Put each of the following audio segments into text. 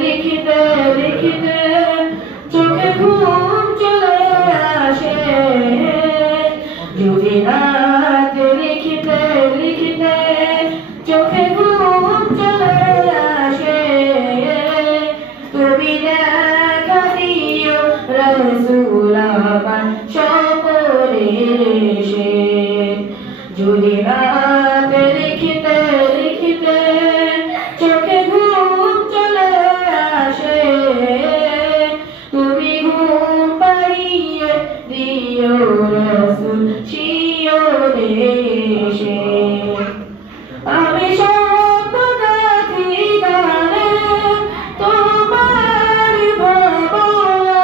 লিখিতে লিখিতে চোখে ঘুম চলে আসে, যদি রাতে লিখিতে লিখিতে চোখে ঘুম চলে আসে, তুমি দেখা দিও রাসূল আমার সকলে এসে। যদি রাতে লিখিতে লিখিতে চোখে ঘুম চলে আসে, তুমি ঘুম পাড়িয়ে দিও রাসূল শিয়রে এসে। আমি স্বপ্ন দেখি গানে তোমার ভাবনায়,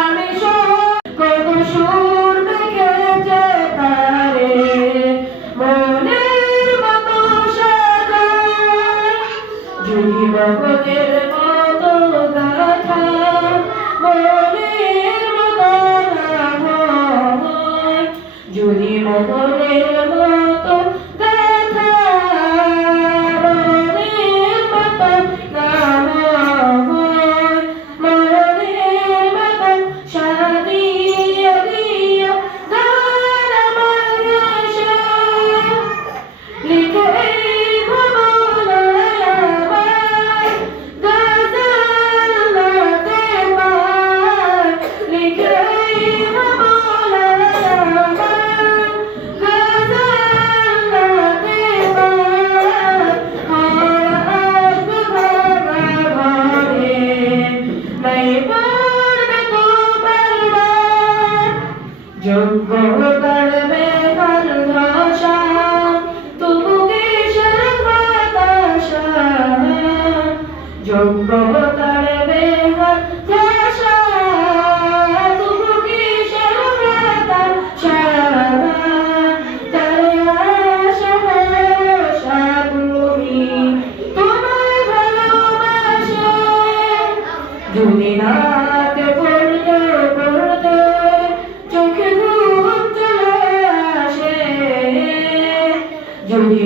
আমি কত সুর মেখেছে তারে মনের মতো সাজায়। যদি মনের মতো গাথা মনের মতো না হয়, যদি মনের মতো গাথা মনের মতো না হয়, মনের মতো সাজিয়ে দিও গান আমার ভাষায়। লিখে এই ভাবনায় আমার গজল নাতে পায়, লিখে এই ভাবনায় আমার গজল নাতে পায়। আসবে ভাঙা ঘরে নাই পড়বে তোমার নাম, যোগ্যতার বেকার ভাষা তবু কিসের হতাশা, যোগ্যতার বেকার ভাষা তবু কিসের হতাশা, তারে আশা ভরসা তুমি তোমায় ভালোবাসে। যদি রাতে পড়তে পড়তে চোখে ঘুম চলে আসে, যদি